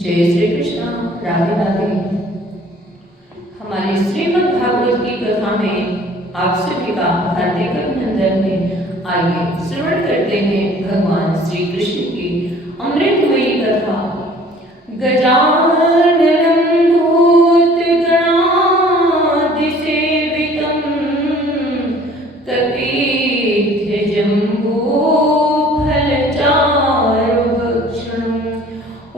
जय श्री कृष्ण। राधे राधे। हमारी श्रीमद् भागवत की कथा में आप सभी का हार्दिक अभिनंदन है। आइए श्रवण करते हैं भगवान श्री कृष्ण की अमृतमयी कथा। गजाननं भूतगणाधिसेवितं कपीध्यजम्बूफलचारुभक्षणम्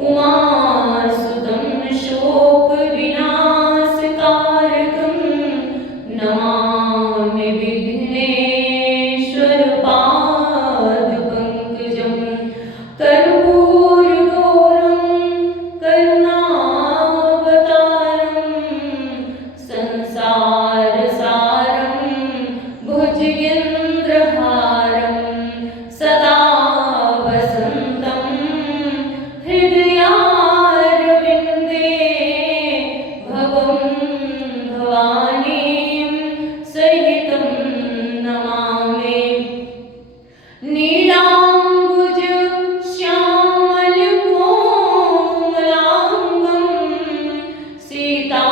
उमासुतं शोकविनाशकारकं नमामि विघ्नेश्वरपादपङ्कजं कर्पूरगौरं करुणावतारं संसारसारं भुजगेन्द्रहारं सदा वसन्तं हृदयारविन्दे भवं भवानीं सहितं नमामि। नीलाम्बुज श्यामलकोमलाङ्गं सीतासमारोह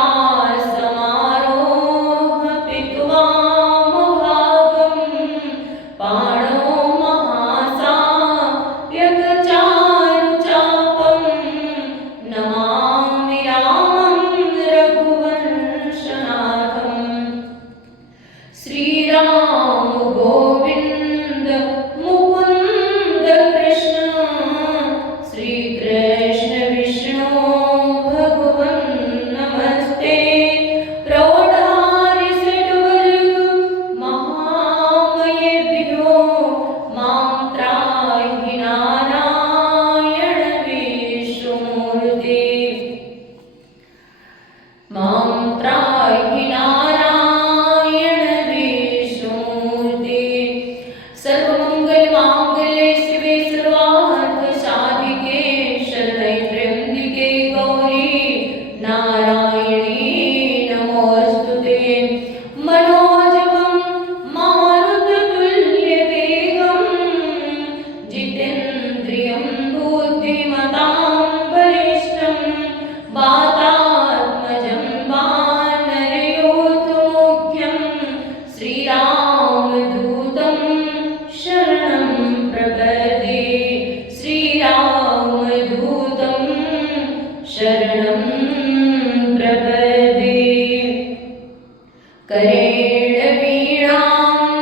पित्वामभागं पाणो महासायकचारुचापं नमामि रामं रघुवंशनाथम्। श्रीराम गोविन्द मुकुन्द कृष्ण श्रीकृष्ण विष्णु भगवन् नमस्ते। प्रौढारि षड्वर्ग महामयेभ्यो मां त्राहि नारायण विष्णुमूर्ते। मां त्राहि नारायण विष्णुमूर्ते। सर्वमङ्गलमाङ्गल्ये शिवे सर्वार्थसाधिके शरण्ये त्र्यम्बके गौरी नारायणी नमोऽस्तुते। मनोजवं मारुततुल्यवेगं जितेन्द्रियं बुद्धिमतां वरिष्ठं वातात्मजं वानरयूथमुख्यं श्रीरामदूतं शरणं प्रपद्ये। श्रीरामदूतं शरणं प्रपद्ये। करेण वीणां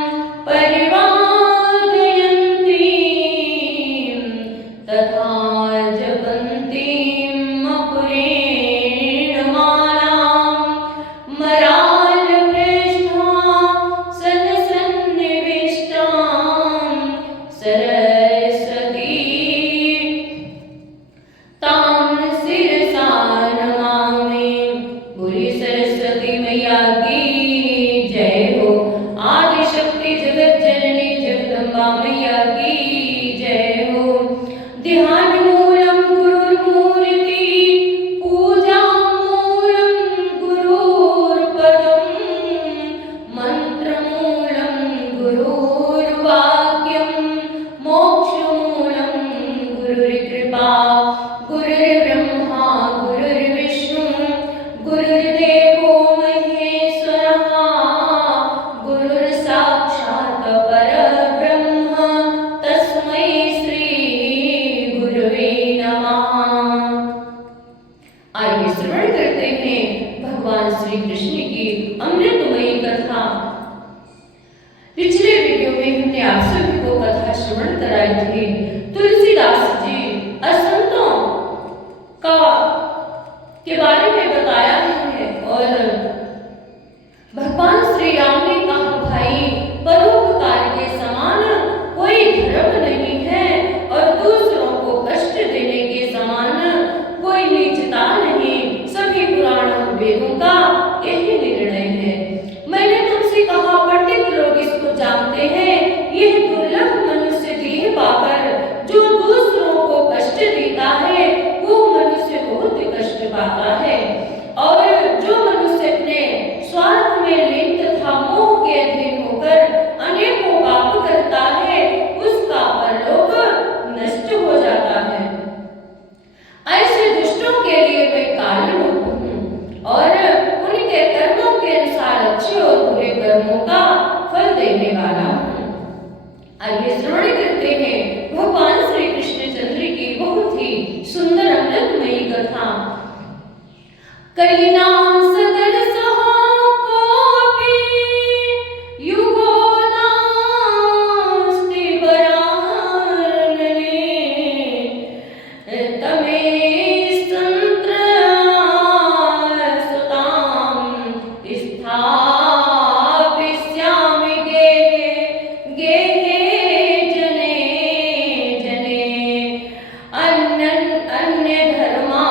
परिवादयन्तीं तथा जपन्तीं मकुरेण मालां मरालपृष्ठा सनसन्निविष्टां सरस्वती तां शिरसा नमामि। बोलिए सरस्वती मैया की जय हो। आदिशक्ति जगत जननी जगदम्बा मैया की जय हो। ध्यानमूलं गुरुर्मूर्ति पूजामूलं गुरुर्पदं मन्त्रमूलं गुरुर्वाक्यं मोक्षमूलं गुरुर्कृपा। गुरुर्ब्रह्मा गुरुर्विष्णु गुरुर्देवो महेश्वरः गुरुर्साक्षात् परब्रह्म तस्मै श्री गुरुवे नमः। आइए श्रवण करते हैं भगवान श्री कृष्ण की अमृतमयी कथा। पिछले वीडियो में हमने आप सभी को कथा श्रवण कराई थी। तुलसीदास जी असंतों का के बारे में बताया है और भगवान श्री राम ने कहा, भाई परोपकार के समान कोई धर्म नहीं है और दूसरों को कष्ट देने के समान कोई नीचता नहीं। सभी पुराणों वेदों का यही निर्णय है। मैंने तुमसे कहा, पंडित लोग इसको जानते हैं, यह दुर्लभ मनुष्य देह पाकर जो दूसरों को कष्ट देता है वो मनुष्य बहुत कष्ट पाता है। और जो मनुष्य अपने स्वार्थ में लीन तथा मोह के अधीन होकर अनेकों पाप करता है उसका परलोक नष्ट हो जाता है। ऐसे दुष्टों कष्टों के लिए मैं कारण हूँ और उनके कर्मों के अनुसार अच्छे और बुरे कर्मों का फल देने वाला हूँ। आइए श्रवण करते हैं भगवान श्री कृष्णचंद्र की बहुत ही सुंदर अमृतमयी कथा। कलिना सदर सहा कोपि युगो नास्ति बरानने तमे संत्र सुताम स्थापिष्यामि गेहे जने जने अन्य धर्मास्तकरस्ते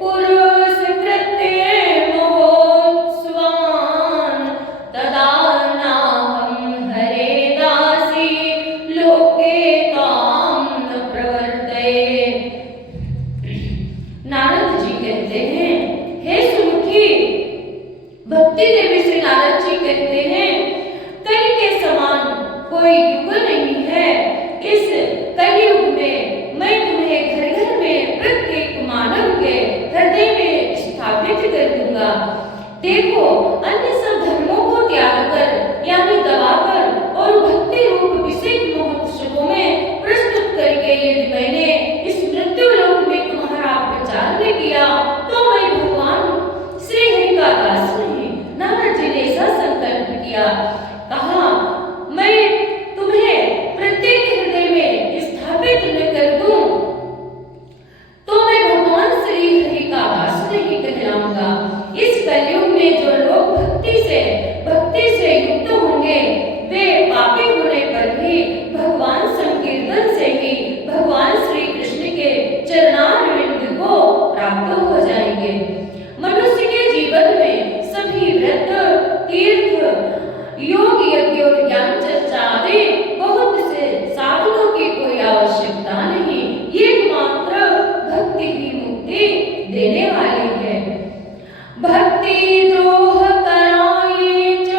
पुरुष कृत्ये महोत्सवान् तदा नाहं हरे दासी लोके तां न प्रवर्तये। नारद जी कहते हैं, हे सुमुखी, भक्ति देवी से नारद जी कहते हैं, कलि के समान कोई युग नहीं है। इस कलयुग में मैं तुम्हें घर घर में प्रत्येक मानव के हृदय में स्थापित कर दूंगा। देखो, अन्य सब धर्मों को त्याग कर यानी दबाकर और भक्ति रूप अभिषेक महोत्सवों में प्रस्तुत करके यदि मैंने इस मृत्यु लोक में तुम्हारा प्रचार न किया तो मैं भगवान श्री हरि का दास नहीं। नारद जी ने ऐसा संकल्प किया, कहा मैं तुम्हें प्रत्येक हृदय में स्थापित न कर दूं तो मैं भगवान श्री हरि का दास नहीं कहलाऊंगा। इस कलयुग में जो लोग भक्ति से युक्त होंगे वे पापी होने पर भी भगवान संकीर्तन से ही भगवान श्री कृष्ण के चरणारविंद को प्राप्त हो जाएंगे। मनुष्य के जीवन में सभी व्रत, तीर्थ, योग, यज्ञ और ज्ञान चर्चा आदि बहुत से साधनों की कोई आवश्यकता नहीं। ये मात्र भक्ति ही मुक्ति देने वाली है। भक्ति द्रोह कराये च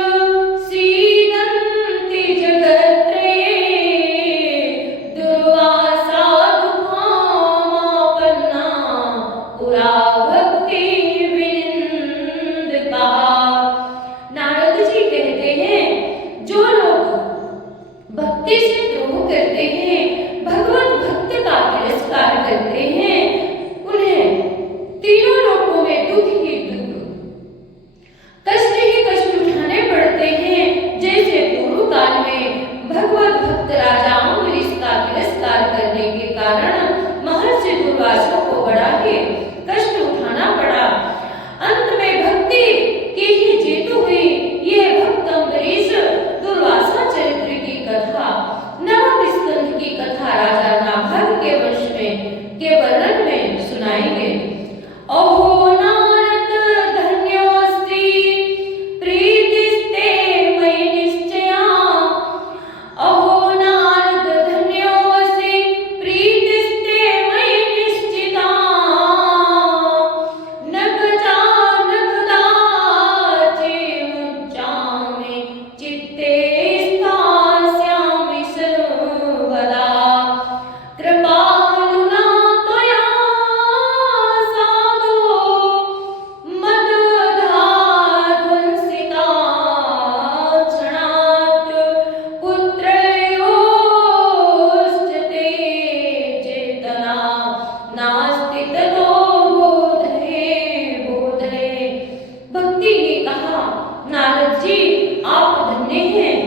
सीदन्ति जगत्त्रये दुर्वासा दुःखामापन्ना पुरा भक्ति विनिंदका। नारद जी कहते हैं, जो लोग भक्ति से द्रोह करते हैं, भगवत भक्त का तिरस्कार करते हैं, उन्हें तीनों लोकों में दुख ही दुख, कष्ट ही कष्ट उठाने पड़ते हैं। जैसे पूर्व काल में भगवत भक्त राजा अम्बरीश का तिरस्कार करने के कारण महर्षि दुर्वासा को बड़ा ही कष्ट उठाना पड़ा। अंत में भक्ति की ही जीत हुई। ये भक्त अम्बरीश दुर्वासा चरित्र की कथा, नवम स्कंध की कथा राजा नाभाग के वंश में के वर्णन में सुनाएंगे। अहो नारद धन्योऽस्ति प्रीतिस्ते मयि निश्चया। अहो नारद धन्योऽस्ति प्रीतिस्ते मयि निश्चिता। न कदाचित् मुञ्चामि चित्ते स्थास्यामि सर्वदा। कृपालुना त्वया साधो मदधाध्वंसिता क्षणात् पुत्रयोश्च ते चेतना नास्ति ततो बोधये बोधये। भक्ति ने कहा, नारद जी आप धन्य हैं,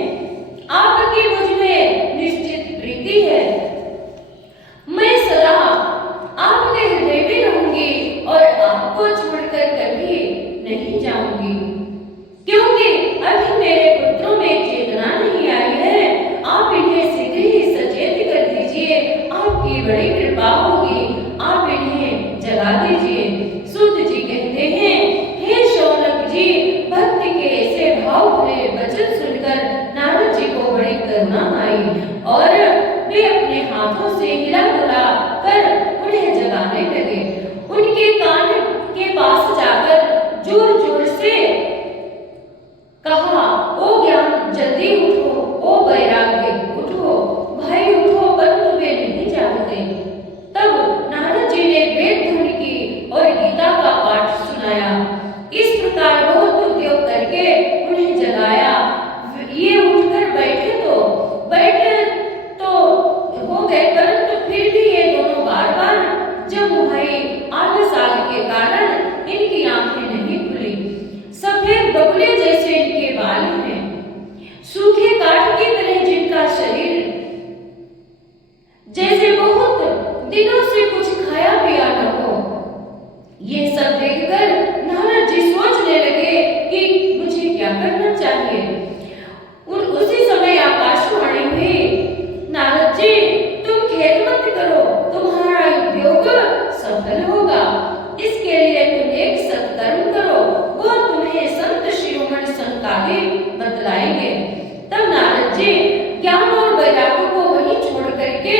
आपकी मुझ में निश्चित प्रीति है। मैं सदा आपके हृदय में रहूंगी और आपको छोड़कर कभी नहीं जाऊंगी, क्योंकि अभी मेरे पुत्रों में चेतना नहीं आई है। आप इन्हें शीघ्र ही सचेत कर दीजिए, आपकी बड़ी कृपा होगी, आप इन्हें जगा दीजिए। सूत जी कहते हैं, हे शौनक जी, भक्ति के ऐसे भाव भरे वचन सुनकर नारद जी को बड़ी करुणा आई और वे अपने हाथों से हिला डुला कर उन्हें जगाने लगे। उनके कान के पास जाकर जोर जोर से कहा, ओ ज्ञान जल्दी उठो, ओ वैराग्य उठो, भाई उठो, बंधु सकते। तब नारद जी ने वेद ध्वनि की और गीता का पाठ सुनाया। इस प्रकार बहुत उद्योग करके उन्हें जगाया। ये उठकर बैठे तो हो गए, परंतु फिर भी ये दोनों बार बार जब भाई आलस आने के कारण इनकी आंखें नहीं खुली। सफेद बगुले जैसे इनके बाल हैं, सूखे काठ की तरह जिनका शरीर, जैसे बहुत दिनों से कुछ खाया पिया न हो। ये सब देखकर नारद जी सोचने लगे कि मुझे क्या करना चाहिए। उसी समय आकाशवाणी हुई, नारद जी तुम खेद मत करो, तुम्हारा उद्योग सफल होगा। इसके लिए तुम एक सत्कर्म करो, वो तुम्हें संत शिरोमणि संकादी बतलाएंगे। तब नारद जी ज्ञान और वैराग्य को वहीं छोड़ करके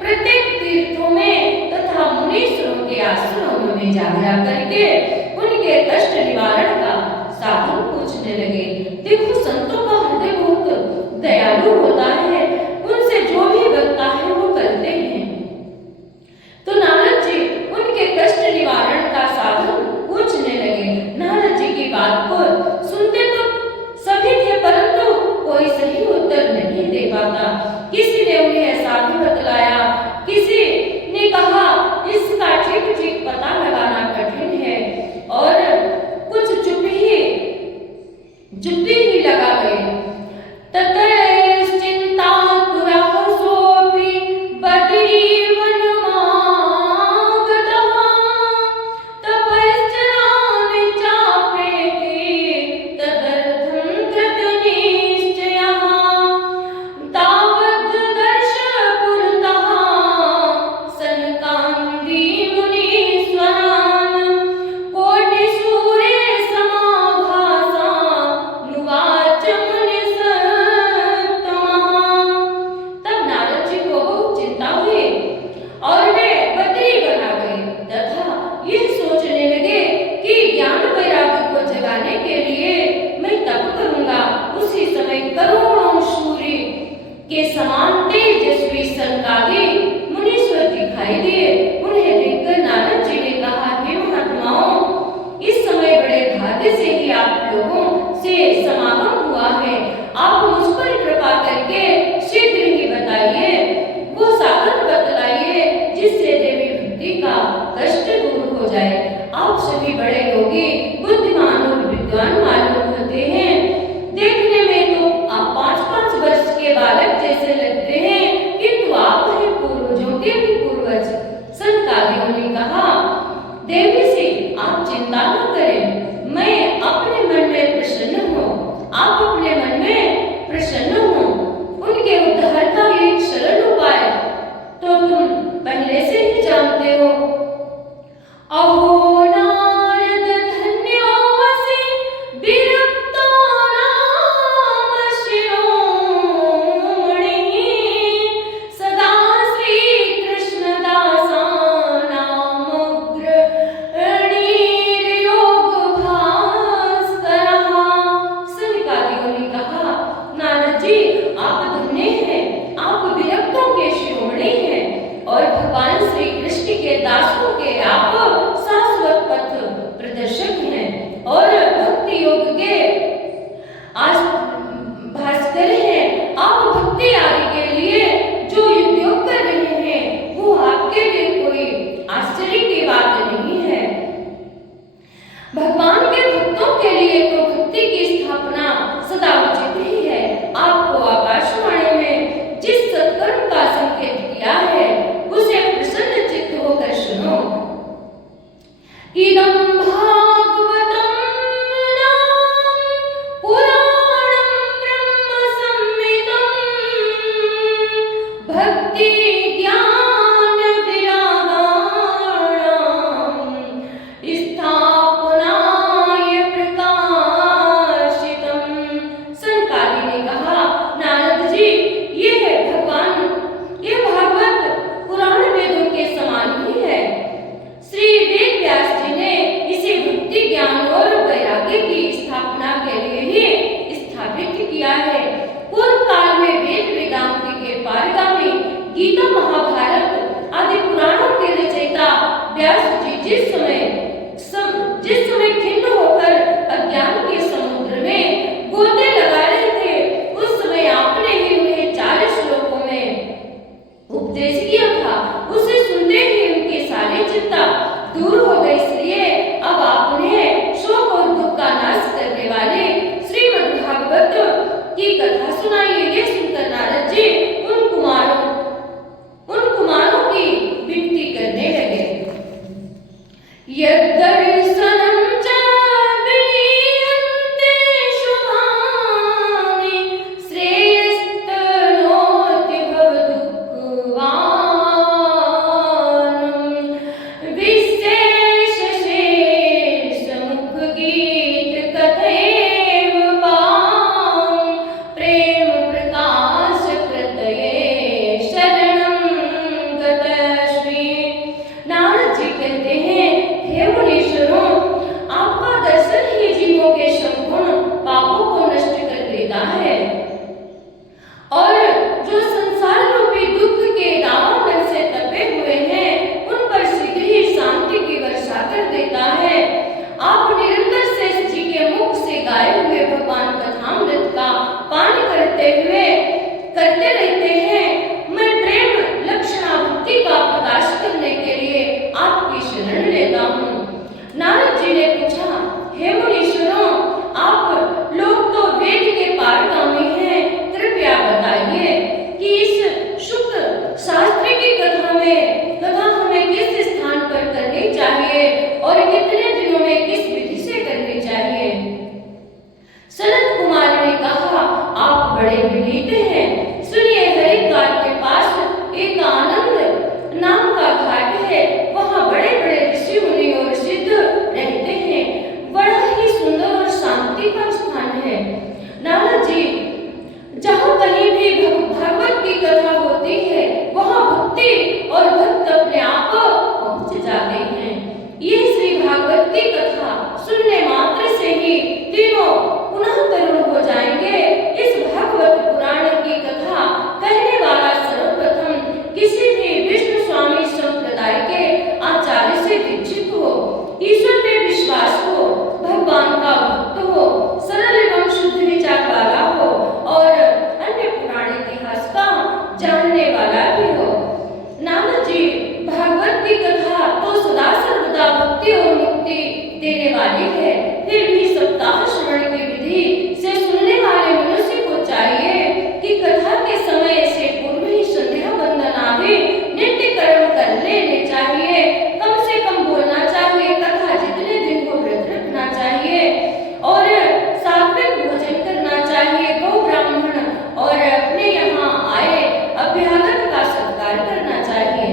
प्रत्येक तीर्थों में तथा मुनीश्वरों के आश्रमों में जा करके उनके कष्ट निवारण का साधन पूछने लगे। देखो, संतों का हृदय बहुत दयालु होता है, उनसे जो भी बनता है वो करते हैं। तो नारद जी उनके कष्ट निवारण का साधन पूछने लगे। नारद जी की बात को सुनते तो सभी थे, परंतु कोई सही उत्तर नहीं दे पाता। किसी ने उन्हें साधन बतलाया, किसी ने कहा इसका ठीक ठीक पता लगाना कठिन है, और कुछ चुप्पी ही लगा गए। ततश्चिंता तुरहसोऽपि बद्रीवनमागतः तपश्चरामि चाप्येति तदर्थं कृतनिश्चयः तावद्दर्श पुरतः सनकादि मुनीश्वरान् कोटिसूर्य समाभासा नुवाच मुनिसत्तमः। तब नारद जी को बहुत चिंता हुई और वे बद्री बना गए तथा यह सोचने लगे कि ज्ञान वैराग्य को जगाने के लिए मैं तप करूंगा। उसी समय करोड़ों सूर्य के समान तेजस्वी सनकादि मुनीश्वर दिखाई दिए। उन्हें देखकर नारद जी ने कहा, हे महात्माओं, इस समय बड़े भाग्य से ही आप लोगों से समागम हुआ है। आप मुझ पर कृपा करके शीघ्र ही बताइए, वो साधन बतलाइए जिससे देवी भक्ति का कष्ट दूर हो जाए। आप सभी बड़े योगी, बुद्धिमान और विद्वान मालूम होते हैं। देखने में तो आप 5-5 वर्ष के बालक जैसे लगते हैं, किंतु आप हैं पूर्वजों के भी पूर्वज। सनकादियों ने कहा, देवी से आप चिंता न करें, मैं अपने मन में प्रसन्न हूँ। आप अपने मन में प्रसन्न हो। उनके उपदेश किया था, उसे सुनते ही उनकी सारी चिंता दूर हो गई। इसलिए अब आप उन्हें शोक और दुख का नाश करने वाले श्रीमद् भागवत की कथा सुनाइए। ये सुनकर नारद जी उन कुमारों की विनती करने लगे। यद्दर्शनं च विलीयन्ते शुभानि श्रेयस्तनोति भवदुःखवान् विशेषशेषमुखगीतकथैव पां प्रेम प्रकाशकृतये शरणं गतश्री। नारद जी कहते हैं, हे मुनीश्वरों, आपका दर्शन ही जीवों के संपूर्ण पापों को नष्ट कर देता है और जो संसार रूपी दुख के दावानल से तपे हुए हैं उन पर शीघ्र ही शांति की वर्षा कर देता है। आप निरंतर शेष जी के मुख से गाए हुए भगवान कथामृत का पान करते रहते हैं। मैं प्रेम लक्षणा भक्ति का प्रकाश करने के लिए आपकी शरण लेता हूँ। नारद जी ने पूछा, हे मुनीश्वरों, आप लोग तो वेद के पारगामी हैं, कृपया बताइए कि इस शुक्ल शास्त्र की कथा हमें किस स्थान पर करनी चाहिए और कितने दिनों में किस विधि से करनी चाहिए। सनत कुमार ने कहा, आप बड़े विनीत हैं। सुनिए, हरिद्वार के पास एक आनंद नाम का घाट है। वहाँ बड़े बड़े ऋषि मुनि और सिद्ध रहते हैं। बड़ा ही सुंदर और शांति का स्थान है। नारद जी, जहाँ कहीं भी भागवत की कथा होती है वहाँ भक्ति और भक्त अपने आप पहुँच जाते हैं। ये श्री भागवत की कथा सुनने मात्र से ही तीनों पुनः तरुण हो जाएंगे। इस भागवत पुराण की कथा कहने वाला सर्वप्रथम किसी भी विष्णु स्वामी संप्रदाय के आचार्य से दीक्षित हो, ईश्वर में विश्वास हो, भगवान का भक्त हो, सरल एवं शुद्ध विचार वाला हो और अन्य पुराण इतिहास का जानने वाला भी हो। नारद जी, भागवत की कथा तो सदा सर्वदा भक्ति और मुक्ति देने वाली है, फिर भी सप्ताह श्रवण की विधि से सुनने वाले मनुष्य को चाहिए कि कथा के समय से पूर्व ही संध्या वंदन आदि नित्य कर्म कर लेने चाहिए। कम से कम बोलना चाहिए, कथा जितने दिन को व्रत रखना चाहिए और सात्विक भोजन करना चाहिए, गौ ब्राह्मण और अपने यहाँ आए अभ्यागत का सत्कार करना चाहिए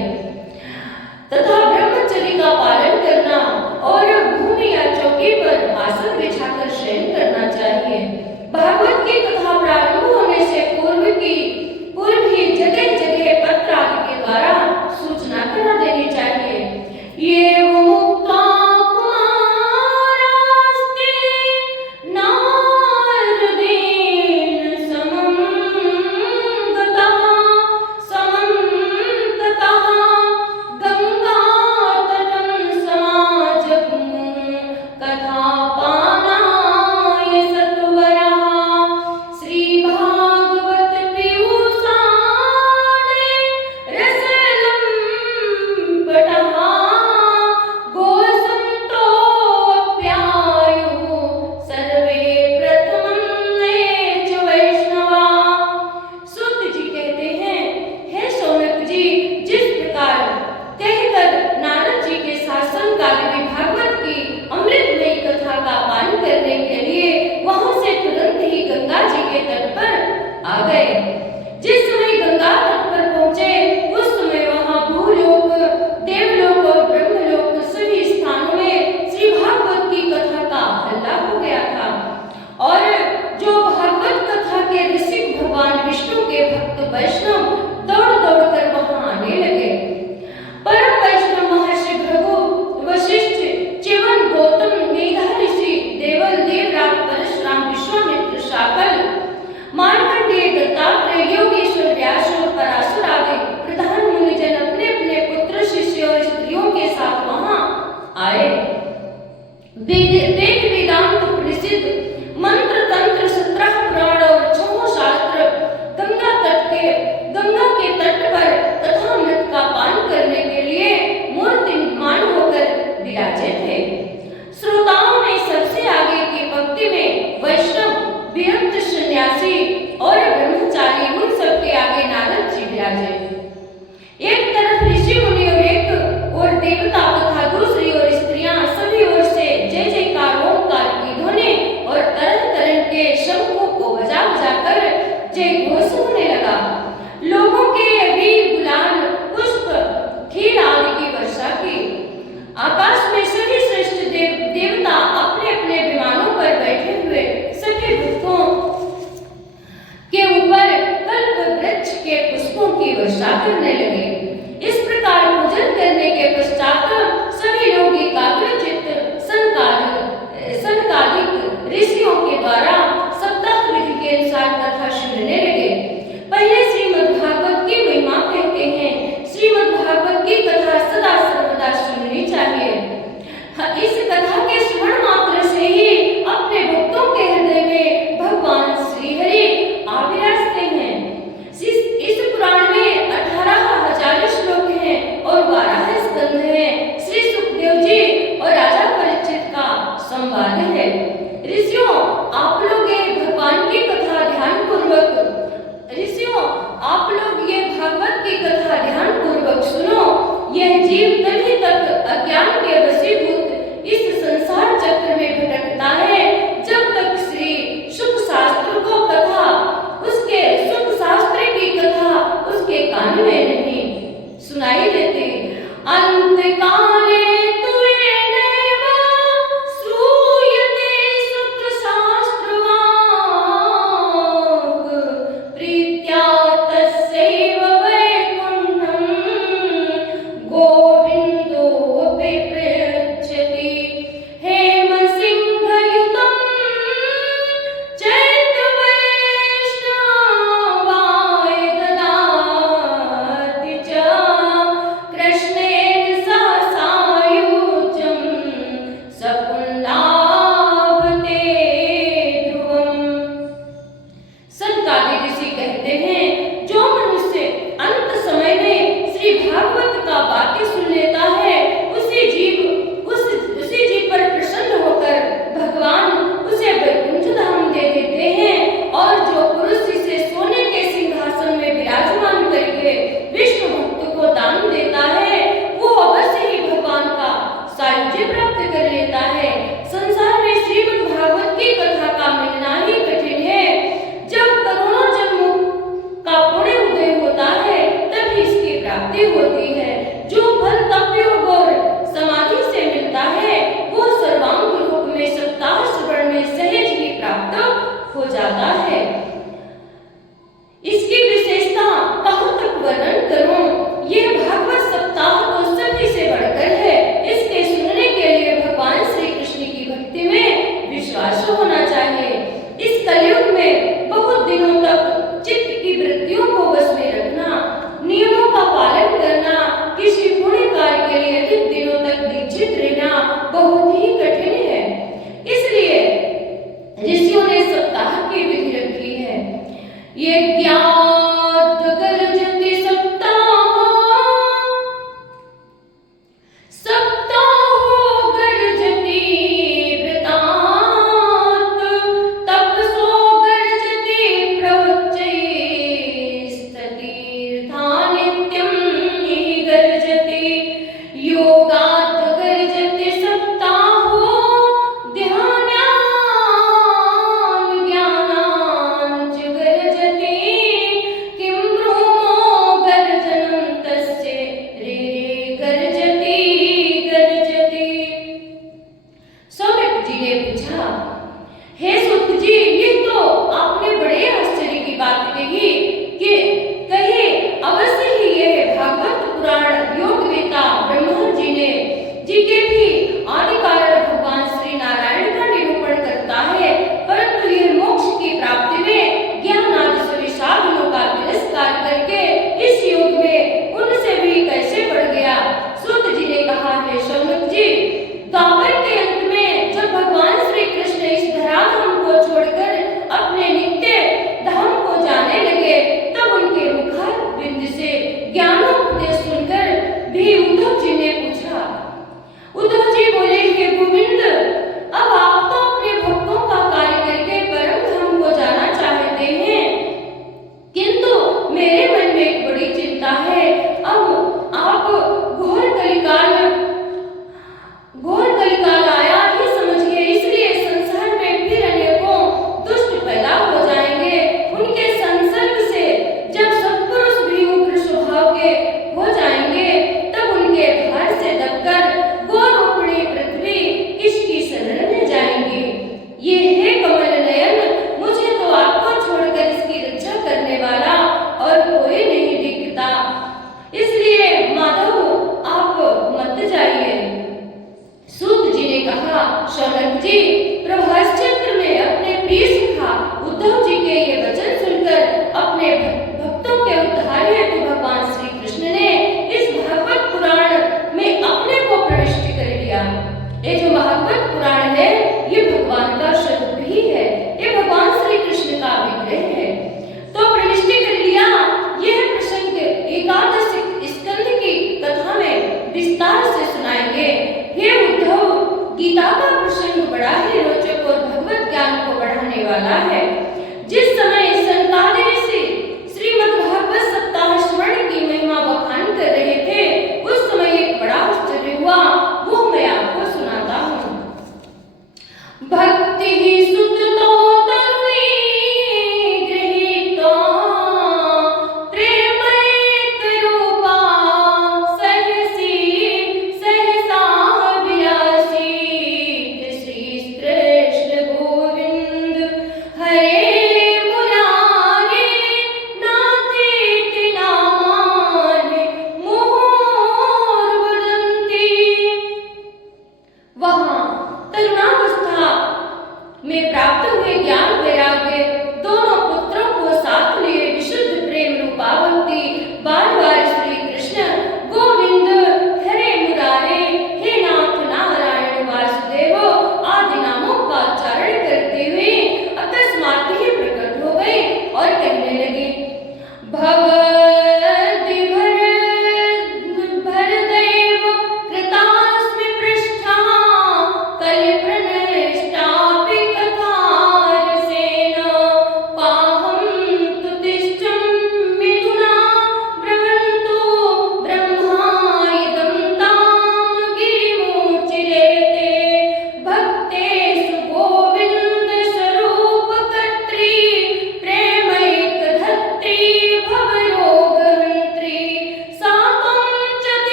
तथा ब्रह्मचर्य का पालन करना और भूमि या चौकी पर आसन बिछाकर शयन करना चाहिए। भागवत की कथा प्रारंभ होने से पूर्व ही जगह जगह पत्र आदि के द्वारा सूचना करा देनी चाहिए। ये वो मुक्ता कुमारास्ते नारदेन समं गतः समन्ततः गंगातटं समाजग्मुं कथापानाय सत्वरः श्रीभागवत पीयूषाणे रसलं पटः गोसन्तोऽप्यायुः सर्वे प्रथमं ये च वैष्णवा। सूत जी कहते हैं, हे सौनक जी, जिस प्रकार कहकर नारद जी के शासन काल में भागवत की अमृतमयी कथा का पान करने के लिए वहां से तुरंत ही गंगा जी के तट पर आ गए। जिस समय गंगा तट पर पहुंचे उस समय वहां भूलोक, देवलोक और ब्रह्मलोक सभी स्थानों में श्री भागवत की कथा का हल्ला हो गया था और जो भागवत कथा के ऋषि भगवान विष्णु के भक्त वैष्णव दौड़ दौड़ कर वहां आने लगे। परम वैष्णव महर्षि भृगु, वशिष्ठ, च्यवन, गौतम, मेधा ऋषि, देवल, देवराज, परशुराम, विश्वामित्र, शाकल, मार्कंडेय, दत्तात्रेय, योगेश्वर, व्यास और पराशर आदि प्रधान मुनिजन अपने अपने पुत्र, शिष्य और स्त्रियों के साथ वहां आए। वेद वेदांत प्रसिद्ध मंत्र तंत्र 17 पुराण और 6 शास्त्र गंगा के तट पर पंचामृत का पान करने के लिए मूर्तिमान होकर विराजे थे। श्रोताओं में सबसे आगे की पंक्ति में वैष्णव, विरक्त सन्यासी और ब्रह्मचारी, उन सबके आगे नारद जी विराजे। एक तरफ ऋषि मुनि और एक और देवता तथा दूसरी ओर स्त्रियां, सभी ओर से जय जयकार ओंकार की ध्वनि और तरह तरह के शंखों को बजा बजा कर जय घोष होने लगा। लोगों के अबीर, गुलाल, पुष्प, खीर आदि की वर्षा की। आकाश में सभी श्रेष्ठ देवता अपने अपने विमानों पर बैठे हुए सभी भक्तों के ऊपर कल्प वृक्ष के पुष्पों की वर्षा करने लगे। इस प्रकार पूजन करने के पश्चात सभी लोग एकाग्रचित्त सनकादिक ऋषियों के द्वारा सप्ताह विधि के अनुसार कथा सुनने लगे। पहले श्रीमद् भागवत की महिमा कहते हैं। श्रीमद् भागवत की कथा सदा सर्वदा सुननी चाहिए। इस कथा के श्रवण मात्र से ही अपने भक्तों के हृदय में भगवान श्री हरि आविराजते हैं। इस पुराण में 18,000 श्लोक हैं और 12 स्कंध हैं। श्री सुखदेव जी और राजा परीक्षित का संवाद है। ऋषियों, आप लोग ये भगवान की कथा ध्यान पूर्वक सुनो। यह जीव तभी तक अज्ञान के वशीभूत इस संसार चक्र में भटकता है जब तक श्री सुख शास्त्र को कथा, उसके सुख शास्त्र की कथा उसके कान में नहीं सुनाई देती। अंत काले कृष्णेन सह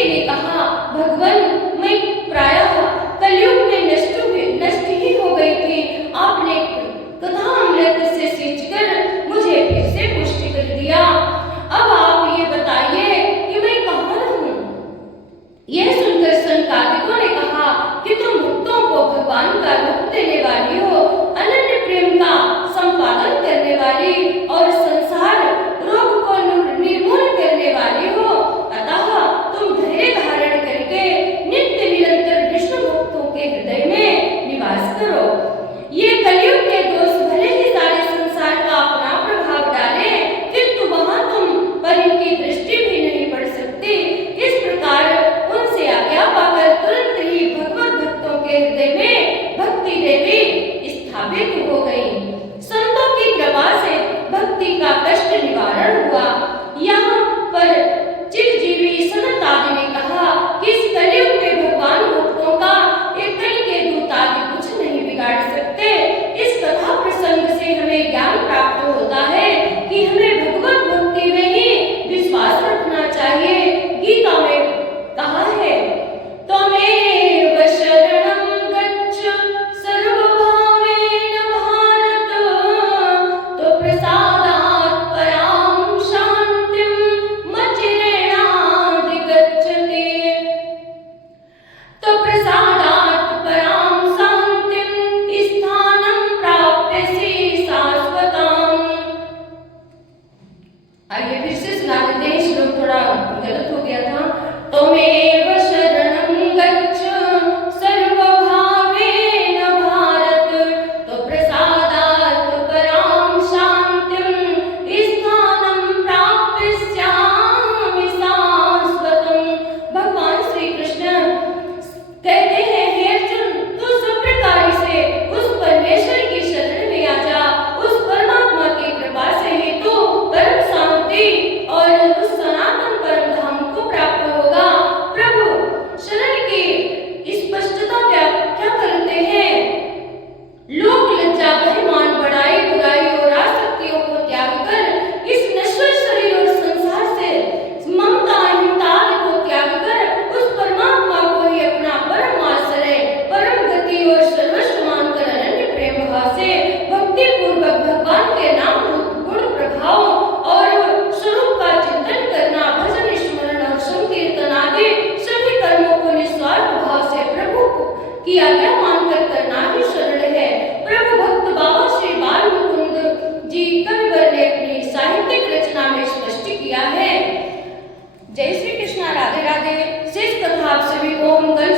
व्यक्ति ने कहा, भगवान मैं प्रायः कलयुग में नष्ट ही हो गई थी। आपने कथा अमृत से सींचकर मुझे फिर से पुष्टि कर दिया। अब आप ये बताइए कि मैं कहाँ रहूं? यह सुनकर संकादिकों ने कहा कि तुम भक्तों को भगवान का रूप देने वाली हो, अनन्य प्रेम का संपादन करने वाली और संसार रोग को निर्मूल करने वाली हो। अतः तुम धैर्य धारण करके नित्य निरंतर विष्णु भक्तों के हृदय में निवास करो। ये कलयुग के दोष भले ही सारे संसार का अपना प्रभाव डाले, किंतु वहां तुम पर इनकी दृष्टि भी नहीं पड़ सकती। इस प्रकार उनसे आज्ञा पाकर तुरंत ही भगवत भक्तों के हृदय में भक्ति देवी स्थापित हो गई। संतों की कृपा से भक्ति का कष्ट निवारण हुआ। यहाँ पर चिरजीवी सनत आदि ने कहा कि इस कलयुग में भगवान भक्तों का एक कल के दूत आदि कुछ नहीं बिगाड़ सकते। इस कथा प्रसंग से हमें ज्ञान प्राप्त होता है कि हमें भगवत भक्ति में ही विश्वास रखना चाहिए। गीता में कहा है, त्वमेव शरणं गच्छ सर्वभावेन भारत, तो प्रसादात् परां शान्तिं मच्चिरेणाधिगच्छति। तो प्रसादात् परां शान्तिं स्थानं प्राप्यसि शाश्वतम्। आइए फिर से सुना देते हैं, श्लोक थोड़ा गलत हो गया था। त्वमेव शरणं गच्छ सर्वभावेन भारत, तो प्रसादात् परां शान्तिं स्थानं प्राप्स्यामि शाश्वतम्। भगवान श्री कृष्ण कहते हैं, हे अर्जुन, तू सब प्रकार से उस परमेश्वर की शरण में आ जा। उस परमात्मा की कृपा से ही तू परम शांति और उस सनातन परम धाम को प्राप्त होगा। प्रभु शरण की स्पष्टता व्याख्या करते हैं, लोक लज्जा, बहिमान, बड़ाई, बुराई और आसक्तियों को त्याग कर, इस नश्वर शरीर और संसार से ममता, अहंता को त्याग कर उस परमात्मा को ही अपना परम आश्रय, परम गति और सर्वस्व मानकर अनन्य प्रेम भाव से भक्ति पूर्वक भगवान के नाम, रूप, गुण, प्रभाव और स्वरूप का चिंतन करना, भजन, स्मरण और संकीर्तन आदि सभी कर्मों को निस्वार्थ भाव से प्रभु की आज्ञा मानकर करना ही शरण है। प्रभु भक्त बाबा श्री बाल मुकुंद जी कविवर ने अपनी साहित्यिक रचना में स्पष्ट किया है। जय श्री कृष्णा, राधे राधे। शेष कथा आप सभी को हम कल